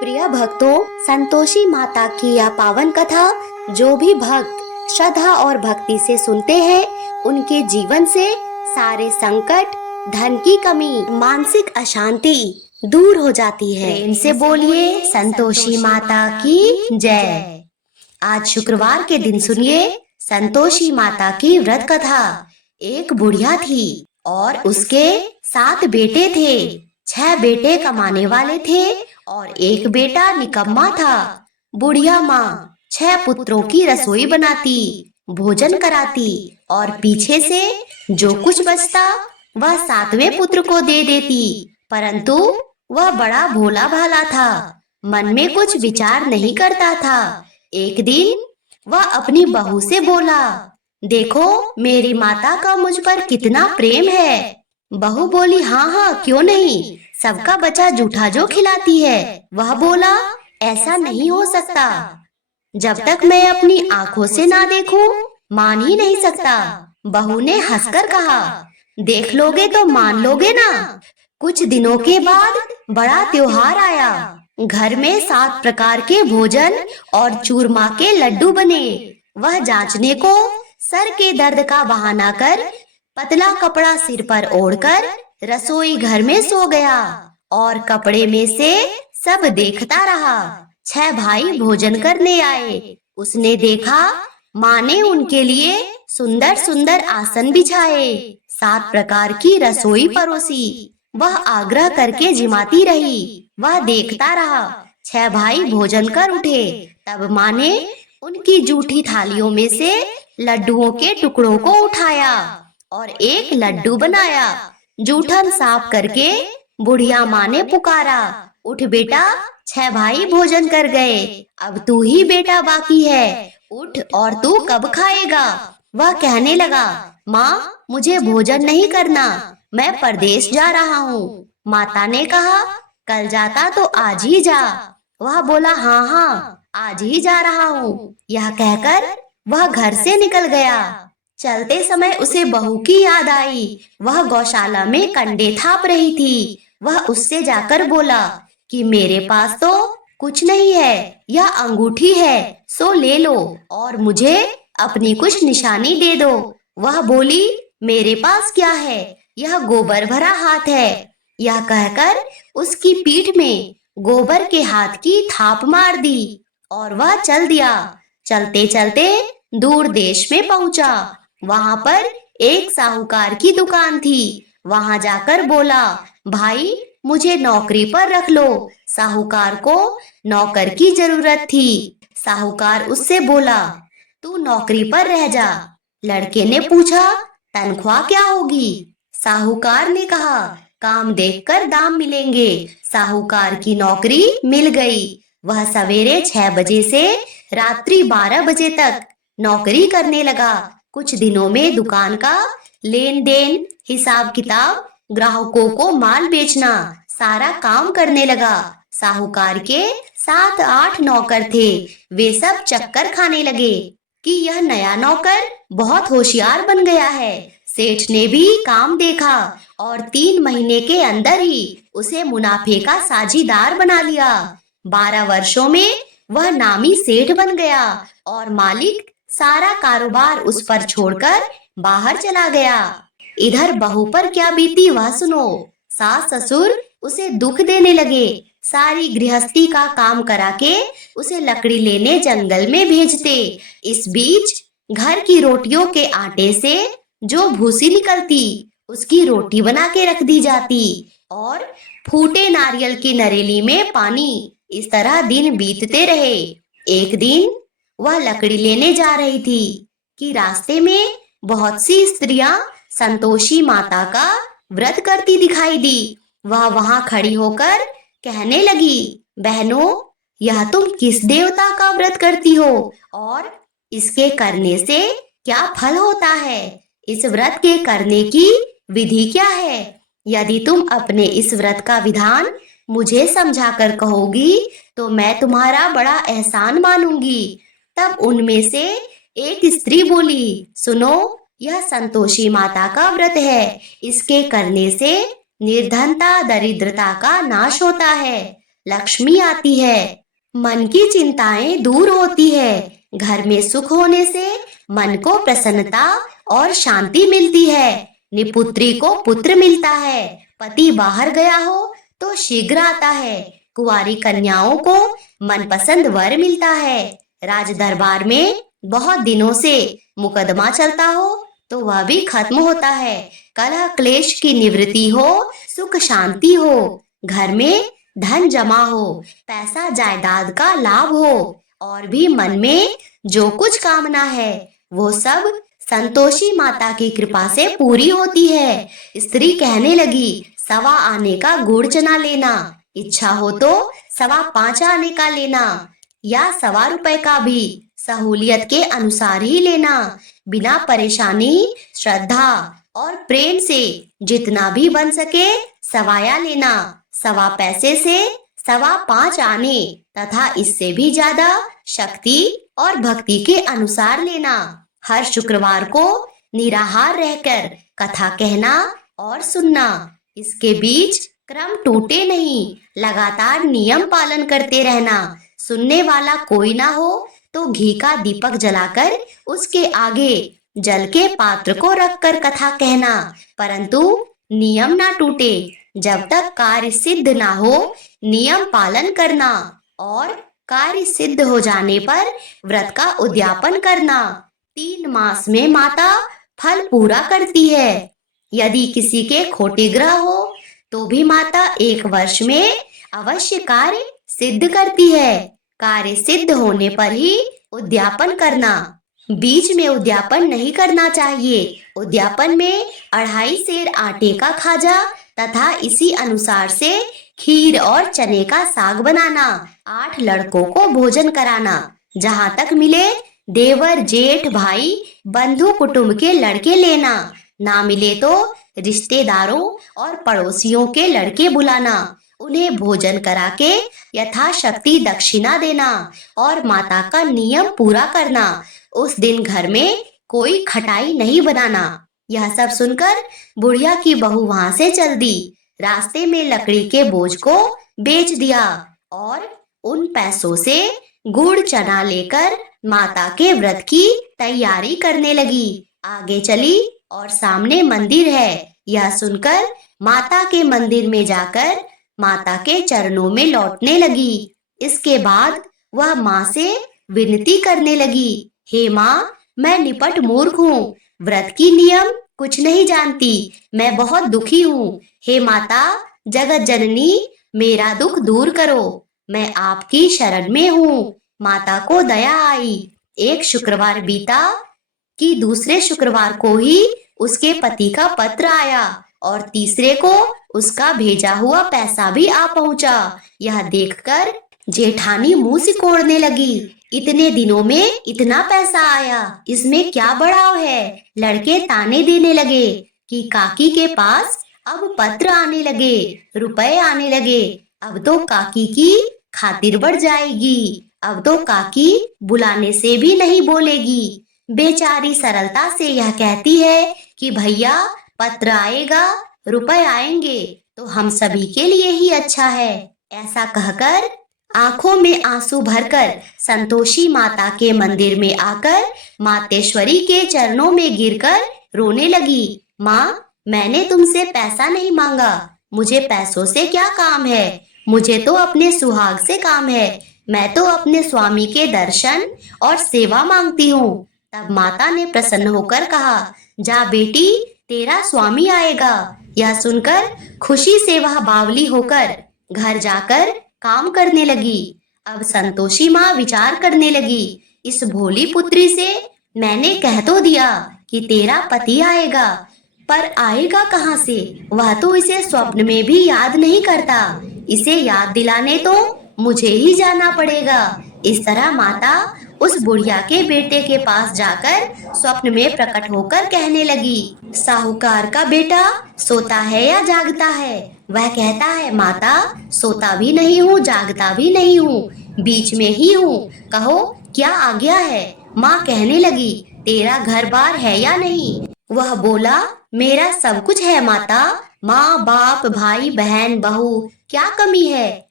प्रिय भक्तों, संतोषी माता की यह पावन कथा जो भी भक्त श्रद्धा और भक्ति से सुनते हैं, उनके जीवन से सारे संकट, धन की कमी, मानसिक अशांति दूर हो जाती है। प्रेम से बोलिए संतोषी माता की जय। आज शुक्रवार के दिन सुनिए संतोषी माता की व्रत कथा। एक बुढ़िया थी और उसके 7 बेटे थे। 6 बेटे कमाने वाले थे और एक बेटा निकम्मा था। बुढ़िया माँ 6 पुत्रों की रसोई बनाती, भोजन कराती और पीछे से जो कुछ बचता वह 7वें पुत्र को दे देती। परंतु वह बड़ा भोला भाला था, मन में कुछ विचार नहीं करता था। एक दिन वह अपनी बहू से बोला, देखो मेरी माता का मुझ पर कितना प्रेम है। बहू बोली, हाँ हाँ क्यों नहीं, सबका बचा जूठा जो खिलाती है। वह बोला, ऐसा नहीं हो सकता, जब तक मैं अपनी आंखों से ना देखूं मान ही नहीं सकता। बहू ने हंसकर कहा, देख लोगे तो मान लोगे ना। कुछ दिनों के बाद बड़ा त्योहार आया। घर में 7 प्रकार के भोजन और चूरमा के लड्डू बने। वह जांचने को सर के दर्द का बहाना कर पतला कपड़ा सिर पर ओढ़कर रसोई घर में सो गया और कपड़े में से सब देखता रहा। 6 भाई भोजन करने आए। उसने देखा माँ ने उनके लिए सुंदर सुंदर आसन बिछाए, 7 प्रकार की रसोई परोसी। वह आग्रह करके जिमाती रही। वह देखता रहा। 6 भाई भोजन कर उठे। तब माँ ने उनकी जूठी थालियों में से लड्डुओं के टुकड़ों को उठाया और एक लड्डू बनाया। जूठन साफ करके बुढ़िया माँ ने पुकारा, उठ बेटा, 6 भाई भोजन कर गए, अब तू ही बेटा बाकी है, उठ और तू कब खाएगा। वह कहने लगा, माँ मुझे भोजन नहीं करना, मैं परदेश जा रहा हूँ। माता ने कहा, कल जाता तो आज ही जा। वह बोला, हाँ हाँ आज ही जा रहा हूँ। यह कहकर वह घर से निकल गया। चलते समय उसे बहू की याद आई। वह गौशाला में कंडे थाप रही थी। वह उससे जाकर बोला कि मेरे पास तो कुछ नहीं है, यह अंगूठी है, सो ले लो और मुझे अपनी कुछ निशानी दे दो। वह बोली, मेरे पास क्या है, यह गोबर भरा हाथ है। यह कहकर उसकी पीठ में गोबर के हाथ की थाप मार दी और वह चल दिया। चलते चलते दूर देश में पहुंचा। वहां पर एक साहूकार की दुकान थी। वहां जाकर बोला, भाई मुझे नौकरी पर रख लो। साहूकार को नौकर की जरूरत थी। साहूकार उससे बोला, तू नौकरी पर रह जा। लड़के ने पूछा, तनख्वाह क्या होगी। साहूकार ने कहा, काम देखकर दाम मिलेंगे। साहूकार की नौकरी मिल गई। वह सवेरे 6 बजे से रात्रि 12 बजे तक नौकरी करने लगा। कुछ दिनों में दुकान का लेन देन, हिसाब किताब, ग्राहकों को माल बेचना, सारा काम करने लगा। साहूकार के 7-8 नौकर थे। वे सब चक्कर खाने लगे कि यह नया नौकर बहुत होशियार बन गया है। सेठ ने भी काम देखा और 3 महीने के अंदर ही उसे मुनाफे का साझीदार बना लिया। 12 वर्षों में वह नामी सेठ बन गया और मालिक सारा कारोबार उस पर छोड़कर बाहर चला गया। इधर बहू पर क्या बीती वह सुनो। सास ससुर उसे दुख देने लगे। सारी गृहस्थी का काम करा के उसे लकड़ी लेने जंगल में भेजते। इस बीच घर की रोटियों के आटे से जो भूसी निकलती उसकी रोटी बना के रख दी जाती और फूटे नारियल की नरेली में पानी। इस तरह दिन बीतते रहे। एक दिन वह लकड़ी लेने जा रही थी कि रास्ते में बहुत सी स्त्रियां संतोषी माता का व्रत करती दिखाई दी। वह वहां खड़ी होकर कहने लगी, बहनों यह तुम किस देवता का व्रत करती हो और इसके करने से क्या फल होता है। इस व्रत के करने की विधि क्या है। यदि तुम अपने इस व्रत का विधान मुझे समझाकर कहोगी तो मैं तुम्हारा बड़ा एहसान मानूंगी। तब उनमें से एक स्त्री बोली, सुनो यह संतोषी माता का व्रत है। इसके करने से निर्धनता, दरिद्रता का नाश होता है। लक्ष्मी आती है। मन की चिंताएं दूर होती है। घर में सुख होने से मन को प्रसन्नता और शांति मिलती है। निपुत्री को पुत्र मिलता है। पति बाहर गया हो तो शीघ्र आता है। कुंवारी कन्याओं को मनपसंद वर मिलता है। राज दरबार में बहुत दिनों से मुकदमा चलता हो तो वह भी खत्म होता है। कलह क्लेश की निवृत्ति हो, सुख शांति हो, घर में धन जमा हो, पैसा जायदाद का लाभ हो, और भी मन में जो कुछ कामना है वो सब संतोषी माता की कृपा से पूरी होती है। स्त्री कहने लगी, 1.25 आने का गुड़ चना लेना, इच्छा हो तो 5.25 आने का लेना, या 1.25 रुपए का भी सहूलियत के अनुसार ही लेना। बिना परेशानी, श्रद्धा और प्रेम से जितना भी बन सके सवाया लेना। 1.25 पैसे से 5.25 आने तथा इससे भी ज्यादा शक्ति और भक्ति के अनुसार लेना। हर शुक्रवार को निराहार रहकर कथा कहना और सुनना। इसके बीच क्रम टूटे नहीं, लगातार नियम पालन करते रहना। सुनने वाला कोई ना हो तो घी का दीपक जलाकर उसके आगे जल के पात्र को रखकर कथा कहना, परंतु नियम ना टूटे। जब तक कार्य सिद्ध ना हो नियम पालन करना, और कार्य सिद्ध हो जाने पर व्रत का उद्यापन करना। 3 मास में माता फल पूरा करती है। यदि किसी के खोटे ग्रह हो तो भी माता 1 वर्ष में अवश्य कार्य सिद्ध करती है। कार्य सिद्ध होने पर ही उद्यापन करना, बीच में उद्यापन नहीं करना चाहिए। उद्यापन में 2.5 सेर आटे का खाजा तथा इसी अनुसार से खीर और चने का साग बनाना। 8 लड़कों को भोजन कराना। जहाँ तक मिले देवर, जेठ, भाई, बंधु कुटुंब के लड़के लेना। ना मिले तो रिश्तेदारों और पड़ोसियों के लड़के बुलाना। उन्हें भोजन करा के यथाशक्ति दक्षिणा देना और माता का नियम पूरा करना। उस दिन घर में कोई खटाई नहीं बनाना। यह सब सुनकर बुढ़िया की बहू वहां से चल दी। रास्ते में लकड़ी के बोझ को बेच दिया और उन पैसों से गुड़ चना लेकर माता के व्रत की तैयारी करने लगी। आगे चली और सामने मंदिर है। यह सुनकर माता के मंदिर में जाकर माता के चरणों में लौटने लगी। इसके बाद वह माँ से विनती करने लगी, हे माँ, मैं निपट मूर्ख हूँ, व्रत की नियम कुछ नहीं जानती, मैं बहुत दुखी हूँ। हे माता जगत जननी, मेरा दुख दूर करो, मैं आपकी शरण में हूँ। माता को दया आई। एक शुक्रवार बीता कि दूसरे शुक्रवार को ही उसके पति का पत्र आया और तीसरे को उसका भेजा हुआ पैसा भी आ पहुंचा। यह देखकर जेठानी मुंह सिकोड़ने लगी। इतने दिनों में इतना पैसा आया, इसमें क्या बढ़ाव है। लड़के ताने देने लगे कि काकी के पास अब पत्र आने लगे, रुपए आने लगे, अब तो काकी की खातिर बढ़ जाएगी, अब तो काकी बुलाने से भी नहीं बोलेगी। बेचारी सरलता से यह कहती है कि भैया पत्र आएगा, रुपए आएंगे तो हम सभी के लिए ही अच्छा है। ऐसा कहकर आंखों में आंसू भरकर संतोषी माता के मंदिर में आकर मातेश्वरी के चरणों में गिरकर रोने लगी। माँ, मैंने तुमसे पैसा नहीं मांगा, मुझे पैसों से क्या काम है, मुझे तो अपने सुहाग से काम है, मैं तो अपने स्वामी के दर्शन और सेवा मांगती हूँ। तब माता ने प्रसन्न होकर कहा, जा बेटी, तेरा स्वामी आएगा। यह सुनकर खुशी से वह बावली होकर घर जाकर काम करने लगी। अब संतोषी माँ विचार करने लगी, इस भोली पुत्री से मैंने कह तो दिया कि तेरा पति आएगा, पर आएगा कहाँ से? वह तो इसे स्वप्न में भी याद नहीं करता। इसे याद दिलाने तो मुझे ही जाना पड़ेगा। इस तरह माता उस बुढ़िया के बेटे के पास जाकर स्वप्न में प्रकट होकर कहने लगी, साहूकार का बेटा सोता है या जागता है? वह कहता है, माता, सोता भी नहीं हूँ, जागता भी नहीं हूँ, बीच में ही हूँ, कहो क्या आज्ञा है? माँ कहने लगी, तेरा घर बार है या नहीं? वह बोला, मेरा सब कुछ है माता, माँ बाप भाई बहन बहू, क्या कमी है?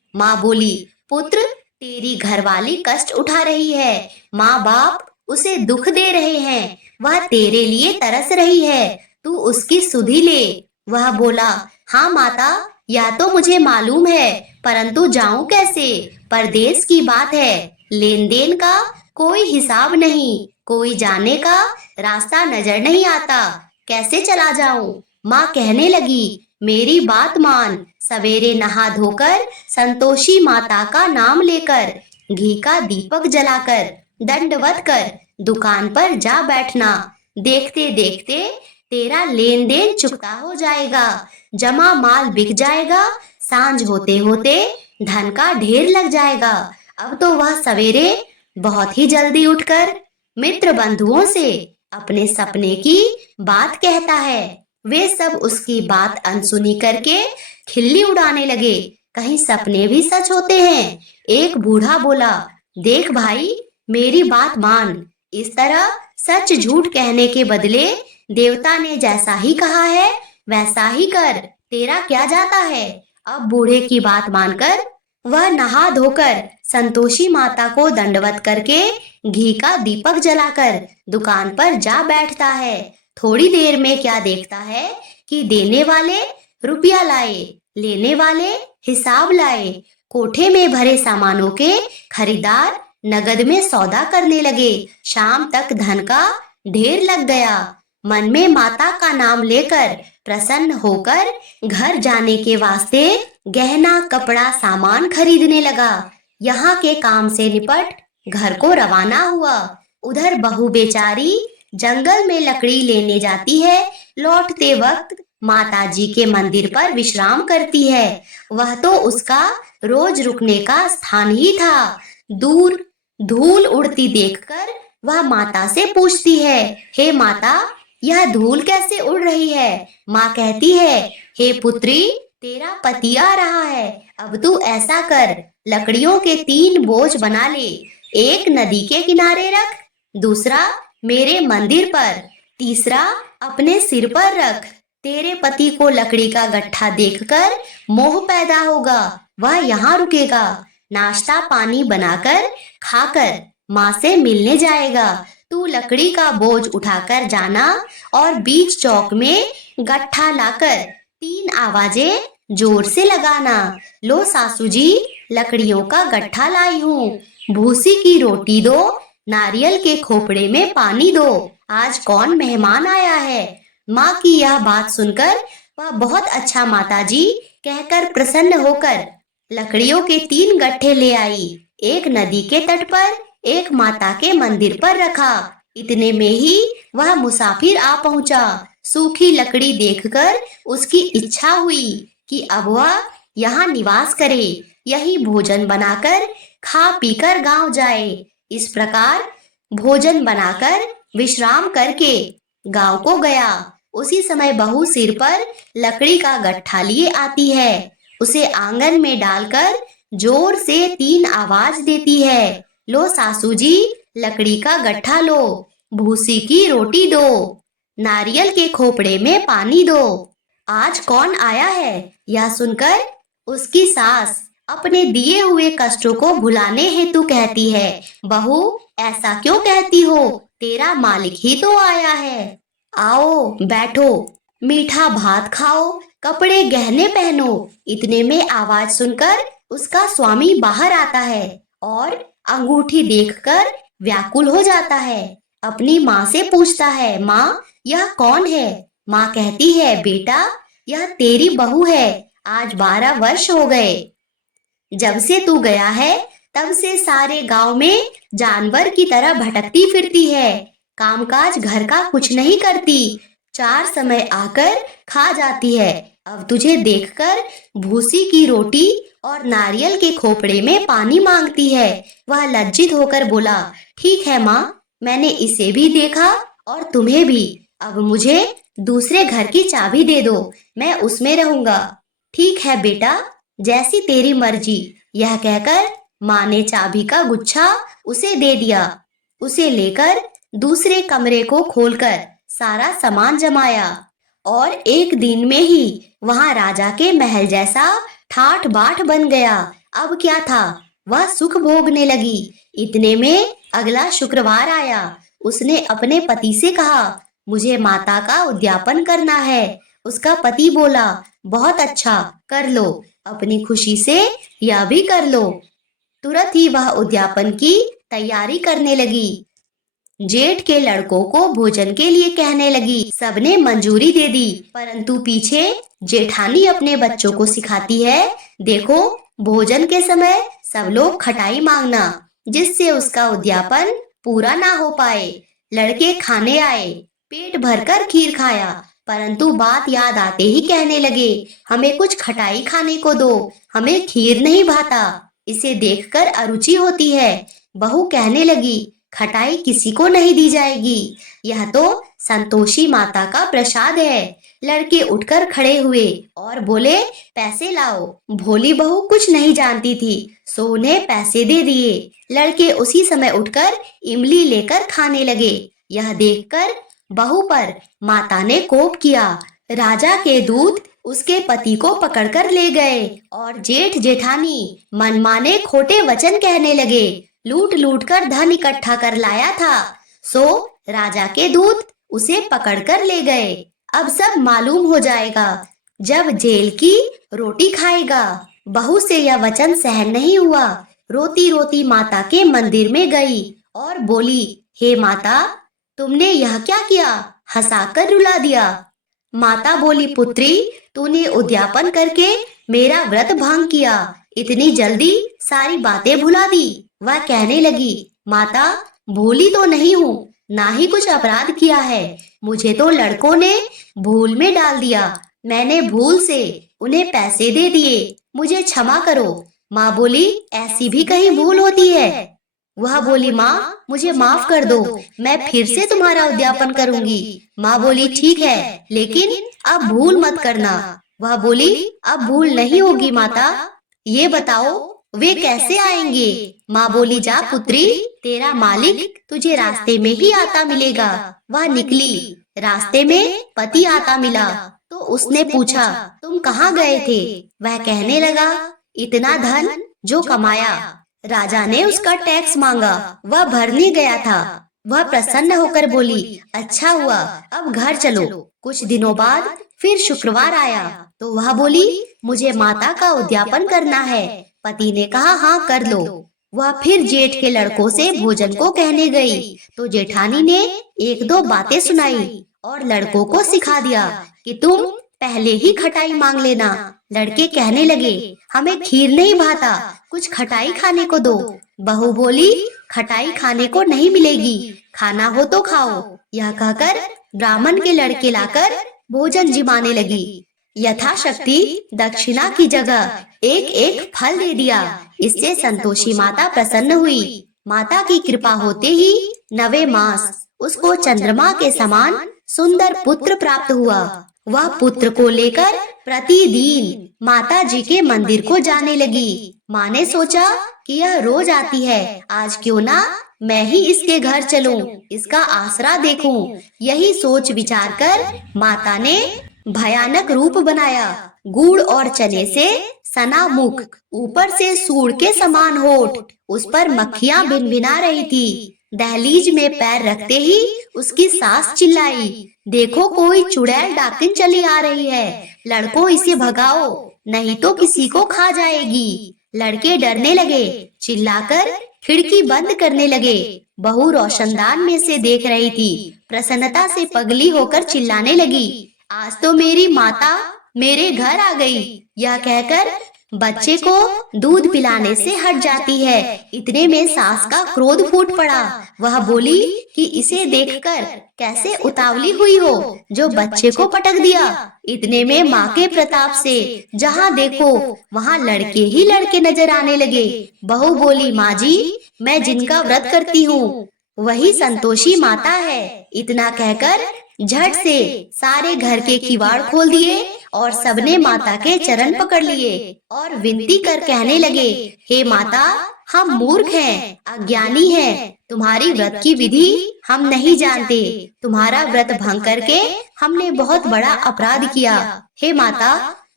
माँ बोली, पुत्र, तेरी घरवाली कष्ट उठा रही है, माँ बाप उसे दुख दे रहे हैं, वह तेरे लिए तरस रही है, तू उसकी सुधि ले। वह बोला, हाँ माता, या तो मुझे मालूम है, परंतु जाऊं कैसे? परदेश की बात है, लेन देन का कोई हिसाब नहीं, कोई जाने का रास्ता नजर नहीं आता, कैसे चला जाऊं? माँ कहने लगी, मेरी बात मान, सवेरे नहा धोकर संतोषी माता का नाम लेकर घी का दीपक जलाकर दंडवत कर दुकान पर जा बैठना। देखते देखते तेरा लेन देन चुकता हो जाएगा, जमा माल बिक जाएगा, सांझ होते होते धन का ढेर लग जाएगा। अब तो वह सवेरे बहुत ही जल्दी उठकर मित्र बंधुओं से अपने सपने की बात कहता है। वे सब उसकी बात अनसुनी करके खिल्ली उड़ाने लगे, कहीं सपने भी सच होते हैं। एक बूढ़ा बोला, देख भाई, मेरी बात मान, इस तरह सच झूठ कहने के बदले देवता ने जैसा ही कहा है वैसा ही कर, तेरा क्या जाता है। अब बूढ़े की बात मानकर वह नहा धोकर संतोषी माता को दंडवत करके घी का दीपक जलाकर दुकान पर जा बैठता है। थोड़ी देर में क्या देखता है कि देने वाले रुपया लाए, लेने वाले हिसाब लाए। कोठे में भरे सामानों के खरीदार नगद में सौदा करने लगे। शाम तक धन का ढेर लग गया। मन में माता का नाम लेकर प्रसन्न होकर घर जाने के वास्ते गहना कपड़ा सामान खरीदने लगा। यहाँ के काम से निपट घर को रवाना हुआ। उधर बहू बेचारी जंगल में लकड़ी लेने जाती है, लौटते वक्त माताजी के मंदिर पर विश्राम करती है। वह तो उसका रोज रुकने का स्थान ही था। दूर धूल उड़ती देखकर वह माता से पूछती है, हे माता, यह धूल कैसे उड़ रही है? माँ कहती है, हे पुत्री, तेरा पति आ रहा है, अब तू ऐसा कर, लकड़ियों के 3 बोझ बना ले, एक नदी के किनारे रख, दूसरा मेरे मंदिर पर, तीसरा अपने सिर पर रख। तेरे पति को लकड़ी का गट्ठा देखकर मोह पैदा होगा, वह यहाँ रुकेगा, नाश्ता पानी बनाकर खाकर माँ से मिलने जाएगा। तू लकड़ी का बोझ उठाकर जाना और बीच चौक में गट्ठा लाकर 3 आवाजें जोर से लगाना। लो सासू जी, लकड़ियों का गट्ठा लाई हूँ, भूसी की रोटी दो, नारियल के खोपड़े में पानी दो, आज कौन मेहमान आया है। माँ की यह बात सुनकर वह बहुत अच्छा माताजी कहकर प्रसन्न होकर लकड़ियों के 3 गट्ठे ले आई। एक नदी के तट पर, एक माता के मंदिर पर रखा। इतने में ही वह मुसाफिर आ पहुंचा। सूखी लकड़ी देखकर उसकी इच्छा हुई कि अब वह यहाँ निवास करे, यही भोजन बनाकर खा पीकर गांव जाए। इस प्रकार भोजन बनाकर विश्राम करके गांव को गया। उसी समय बहू सिर पर लकड़ी का गट्ठा लिए आती है। उसे आंगन में डालकर जोर से 3 आवाज देती है, लो सासू जी, लकड़ी का गट्ठा लो, भूसी की रोटी दो, नारियल के खोपड़े में पानी दो, आज कौन आया है। यह सुनकर उसकी सास अपने दिए हुए कष्टों को भुलाने हेतु कहती है, बहू, ऐसा क्यों कहती हो, तेरा मालिक ही तो आया है, आओ बैठो, मीठा भात खाओ, कपड़े गहने पहनो। इतने में आवाज सुनकर उसका स्वामी बाहर आता है और अंगूठी देखकर व्याकुल हो जाता है। अपनी माँ से पूछता है, माँ, यह कौन है। माँ कहती है, बेटा, यह तेरी बहू है, आज 12 वर्ष हो गए, जब से तू गया है तब से सारे गांव में जानवर की तरह भटकती फिरती है, कामकाज घर का कुछ नहीं करती, 4 समय आकर खा जाती है। अब तुझे देखकर भूसी की रोटी और नारियल के खोपड़े में पानी मांगती है। वह लज्जित होकर बोला, ठीक है माँ, मैंने इसे भी देखा और तुम्हें भी, अब मुझे दूसरे घर की चाबी दे दो, मैं उसमें रहूंगा। ठीक है बेटा, जैसी तेरी मर्जी। यह कहकर माँ ने चाबी का गुच्छा उसे दे दिया। उसे लेकर दूसरे कमरे को खोलकर सारा सामान जमाया और एक दिन में ही वहां राजा के महल जैसा ठाठ बाट बन गया। अब क्या था, वह सुख भोगने लगी। इतने में अगला शुक्रवार आया। उसने अपने पति से कहा, मुझे माता का उद्यापन करना है। उसका पति बोला, बहुत अच्छा, कर लो, अपनी खुशी से यह भी कर लो। तुरंत ही वह उद्यापन की तैयारी करने लगी। जेठ के लड़कों को भोजन के लिए कहने लगी। सबने मंजूरी दे दी, परंतु पीछे जेठानी अपने बच्चों को सिखाती है, देखो, भोजन के समय सब लोग खटाई मांगना, जिससे उसका उद्यापन पूरा ना हो पाए। लड़के खाने आए, पेट भरकर खीर खाया, परंतु बात याद आते ही कहने लगे, हमें कुछ खटाई खाने को दो, हमें खीर नहीं भाता, इसे देखकर अरुचि होती है। बहू कहने लगी, खटाई किसी को नहीं दी जाएगी, यह तो संतोषी माता का प्रसाद है। लड़के उठकर खड़े हुए और बोले, पैसे लाओ। भोली बहू कुछ नहीं जानती थी, सो उन्हें पैसे दे दिए। लड़के उसी समय उठकर इमली लेकर खाने लगे। यह देखकर बहू पर माता ने कोप किया। राजा के दूत उसके पति को पकड़कर ले गए और जेठ जेठानी मनमाने खोटे वचन कहने लगे। लूट लूट कर धन इकट्ठा कर लाया था, सो राजा के दूत उसे पकड़कर ले गए। अब सब मालूम हो जाएगा जब जेल की रोटी खाएगा। बहू से यह वचन सहन नहीं हुआ। रोती रोती माता के मंदिर में गई और बोली, हे माता, तुमने यह क्या किया, हंसाकर रुला दिया। माता बोली, पुत्री, तूने उद्यापन करके मेरा व्रत भंग किया, इतनी जल्दी सारी बातें भुला दी। वह कहने लगी, माता, भूली तो नहीं हूँ, ना ही कुछ अपराध किया है, मुझे तो लड़कों ने भूल में डाल दिया, मैंने भूल से उन्हें पैसे दे दिए, मुझे क्षमा करो। माँ बोली, ऐसी भी कहीं भूल होती है। वह बोली, माँ, मुझे माफ कर दो, मैं फिर से तुम्हारा उद्यापन करूंगी। माँ बोली, ठीक है, लेकिन अब भूल मत करना। वह बोली, अब भूल नहीं होगी माता। ये बताओ, वे कैसे आएंगे? माँ बोली, जा पुत्री, तेरा मालिक तुझे रास्ते में ही आता मिलेगा। वह निकली, रास्ते में पति आता मिला तो उसने पूछा, तुम कहाँ गए थे? वह कहने लगा, इतना धन जो कमाया, राजा ने उसका टैक्स मांगा, वह भरने गया था। वह प्रसन्न होकर बोली, अच्छा हुआ, अब घर चलो। कुछ दिनों बाद फिर शुक्रवार आया तो वह बोली, मुझे माता का उद्यापन करना है। पति ने कहा, हाँ, कर लो। वह फिर जेठ के लड़कों से भोजन को कहने गई तो जेठानी ने एक दो बातें सुनाई और लड़कों को सिखा दिया कि तुम पहले ही खटाई मांग लेना। लड़के कहने लगे, हमें खीर नहीं भाता, कुछ खटाई खाने को दो। बहू बोली, खटाई खाने को नहीं मिलेगी, खाना हो तो खाओ। यह कहकर ब्राह्मण के लड़के लाकर भोजन जिमाने लगी। यथाशक्ति दक्षिणा की जगह एक एक फल दे दिया। इससे संतोषी माता प्रसन्न हुई। माता की कृपा होते ही 9वें मास उसको चंद्रमा के समान सुंदर पुत्र प्राप्त हुआ। वह पुत्र को लेकर प्रतिदिन माता जी के मंदिर को जाने लगी। माँ ने सोचा कि यह रोज आती है, आज क्यों ना मैं ही इसके घर चलूं, इसका आसरा देखूं। यही सोच विचार कर माता ने भयानक रूप बनाया। गुड़ और चने से सना मुख, ऊपर से सूर के समान होठ, उस पर मक्खियां भिनभिना रही थी। दहलीज में पैर रखते ही उसकी सास चिल्लाई, देखो, कोई चुड़ैल डाकिन चली आ रही है, लड़कों इसे भगाओ, नहीं तो किसी को खा जाएगी। लड़के डरने लगे, चिल्लाकर खिड़की बंद करने लगे। बहू रोशनदान में से देख रही थी, प्रसन्नता से पगली होकर चिल्लाने लगी, आज तो मेरी माता मेरे घर आ गई। यह कहकर बच्चे को दूध पिलाने से हट जाती है। इतने में सास का क्रोध फूट पड़ा। वह बोली कि इसे देखकर कैसे उतावली हुई हो जो बच्चे को पटक दिया। इतने में माँ के प्रताप से जहाँ देखो वहाँ लड़के ही लड़के नजर आने लगे। बहू बोली, माँ जी, मैं जिनका व्रत करती हूँ वही संतोषी माता है। इतना कहकर झट से सारे घर के किवाड़ खोल दिए और सबने माता के चरण पकड़ लिए और विनती कर कहने लगे, हे माता, हम मूर्ख हैं, अज्ञानी हैं, तुम्हारी व्रत की विधि हम नहीं जानते, तुम्हारा व्रत भंग करके हमने बहुत बड़ा अपराध किया। हे माता,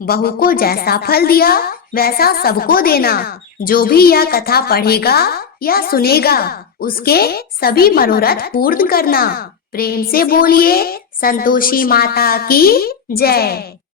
बहू को जैसा फल दिया वैसा सबको देना। जो भी यह कथा पढ़ेगा या सुनेगा उसके सभी मनोरथ पूर्ण करना। प्रेम से बोलिए संतोषी माता की जय।